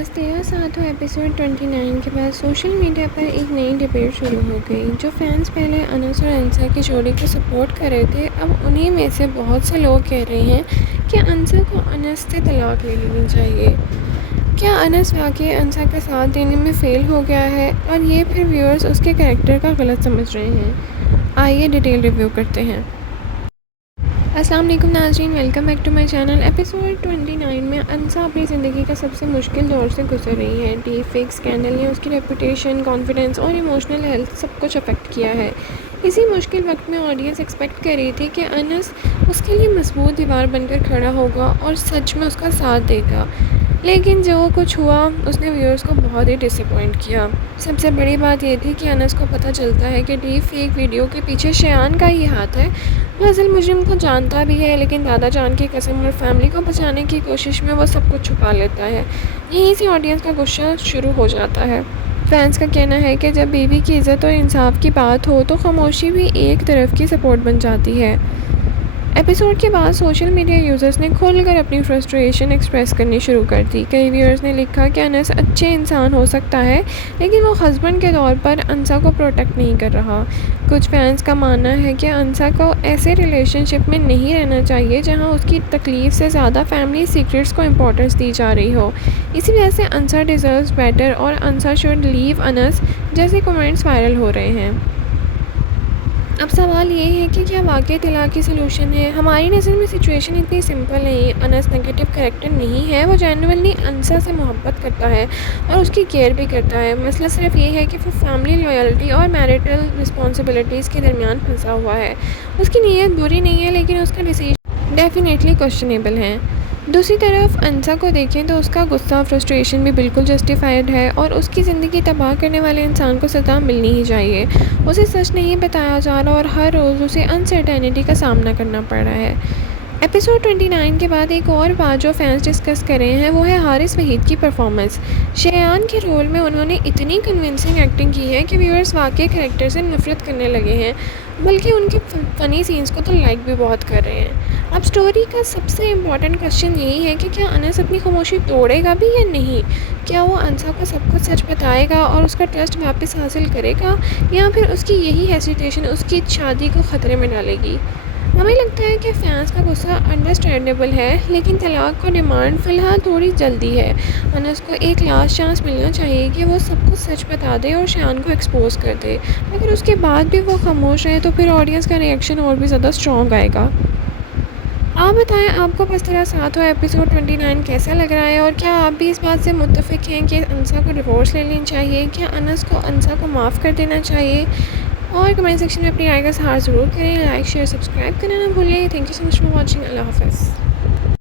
बस तेरह सातों एपिसोड 29 के बाद सोशल मीडिया पर एक नई डिबेट शुरू हो गई। जो फैंस पहले अनस और अंसा की जोड़ी को सपोर्ट कर रहे थे, अब उन्हीं में से बहुत से लोग कह रहे हैं कि अंसा को अनस से तलाक ले लेनी चाहिए। क्या अनस वाकई अंसा का साथ देने में फ़ेल हो गया है और ये फिर व्यूअर्स उसके कैरेक्टर का गलत समझ रहे हैं? आइए डिटेल रिव्यू करते हैं। अस्सलाम वालेकुम नाज़रीन, welcome back to my channel. Episode 29 में अंसा अपनी ज़िंदगी का सबसे मुश्किल दौर से गुजर रही है। डीप फेक स्कैंडल ने उसकी रेपुटेशन, कॉन्फिडेंस और इमोशनल हेल्थ सब कुछ अफेक्ट किया है। इसी मुश्किल वक्त में ऑडियंस एक्सपेक्ट कर रही थी कि अनस उसके लिए मजबूत दीवार बनकर खड़ा होगा और सच में उसका साथ देगा, लेकिन जो कुछ हुआ उसने व्यूअर्स को बहुत ही डिसअपॉइंट किया। सबसे बड़ी बात यह थी कि अनस को पता चलता है कि डीप फेक वीडियो के पीछे शयान का ही हाथ है। वो असल मुजरिम को जानता भी है, लेकिन दादा जान की कसम और फैमिली को बचाने की कोशिश में वो सब कुछ छुपा लेता है। यहीं से ऑडियंस का गुस्सा शुरू हो जाता है। फैंस का कहना है कि जब बीवी की इज़्ज़त और इंसाफ की बात हो तो खामोशी भी एक तरफ की सपोर्ट बन जाती है। एपिसोड के बाद सोशल मीडिया यूज़र्स ने खुलकर अपनी फ्रस्ट्रेशन एक्सप्रेस करनी शुरू कर दी। कई व्यूअर्स ने लिखा कि अनस अच्छे इंसान हो सकता है, लेकिन वो हस्बैंड के तौर पर अंसा को प्रोटेक्ट नहीं कर रहा। कुछ फैंस का मानना है कि अंसा को ऐसे रिलेशनशिप में नहीं रहना चाहिए जहां उसकी तकलीफ़ से ज़्यादा फैमिली सीक्रेट्स को इम्पोर्टेंस दी जा रही हो। इसी वजह से अंसा डिज़र्व्स बेटर और अंसा शुड लीव अनस जैसे कमेंट्स वायरल हो रहे हैं। अब सवाल ये है कि क्या वाकई तलाक की सलूशन है? हमारी नज़र में सिचुएशन इतनी सिंपल नहीं। अनस नेगेटिव कैरेक्टर नहीं है, वो जेन्युइनली अंसा से मोहब्बत करता है और उसकी केयर भी करता है। मसला सिर्फ ये है कि वो फैमिली लॉयल्टी और मैरिटल रिस्पॉन्सिबिलिटीज़ के दरमियान फंसा हुआ है। उसकी नीयत बुरी नहीं है, लेकिन उसका डिसीजन डेफिनेटली क्वेश्चनेबल है। दूसरी तरफ अंसा को देखें तो उसका गुस्सा, फ्रस्ट्रेशन भी बिल्कुल जस्टिफाइड है और उसकी ज़िंदगी तबाह करने वाले इंसान को सज़ा मिलनी ही चाहिए। उसे सच नहीं बताया जा रहा और हर रोज़ उसे अनसर्टेनिटी का सामना करना पड़ रहा है। एपिसोड 29 के बाद एक और बात जो फैंस डिस्कस कर रहे हैं वो है हारिस वहीद की परफॉर्मेंस। शयान के रोल में उन्होंने इतनी कन्विंसिंग एक्टिंग की है कि व्यूअर्स वाकई कैरेक्टर से नफरत करने लगे हैं, बल्कि उनके फ़नी सीन्स को तो लाइक भी बहुत कर रहे हैं। अब स्टोरी का सबसे इम्पॉर्टेंट क्वेश्चन यही है कि क्या अनस अपनी खामोशी तोड़ेगा भी या नहीं? क्या वो अंसा को सब कुछ सच बताएगा और उसका ट्रस्ट वापस हासिल करेगा, या फिर उसकी यही हेसिटेशन उसकी शादी को ख़तरे में डालेगी? हमें लगता है कि फैंस का गुस्सा अंडरस्टैंडेबल है, लेकिन तलाक को डिमांड फ़िलहाल थोड़ी जल्दी है। अनस को एक लास्ट चांस मिलना चाहिए कि वो सब कुछ सच बता दे और शयान को एक्सपोज कर दे। अगर उसके बाद भी वो खामोश रहे तो फिर ऑडियंस का रिएक्शन और भी ज़्यादा स्ट्रॉन्ग आएगा। आप बताएं, आपको बस तेरा साथ हो एपिसोड 29 कैसा लग रहा है और क्या आप भी इस बात से मुत्तफ़िक हैं कि अंसा को डिवोर्स ले लेनी चाहिए? क्या अनस को अंसा को माफ़ कर देना चाहिए? और कमेंट सेक्शन में अपनी राय का इज़हार ज़रूर करें। लाइक, शेयर, सब्सक्राइब करना ना भूलिए। Thank you so much for watching. अल्लाह हाफ़िज़।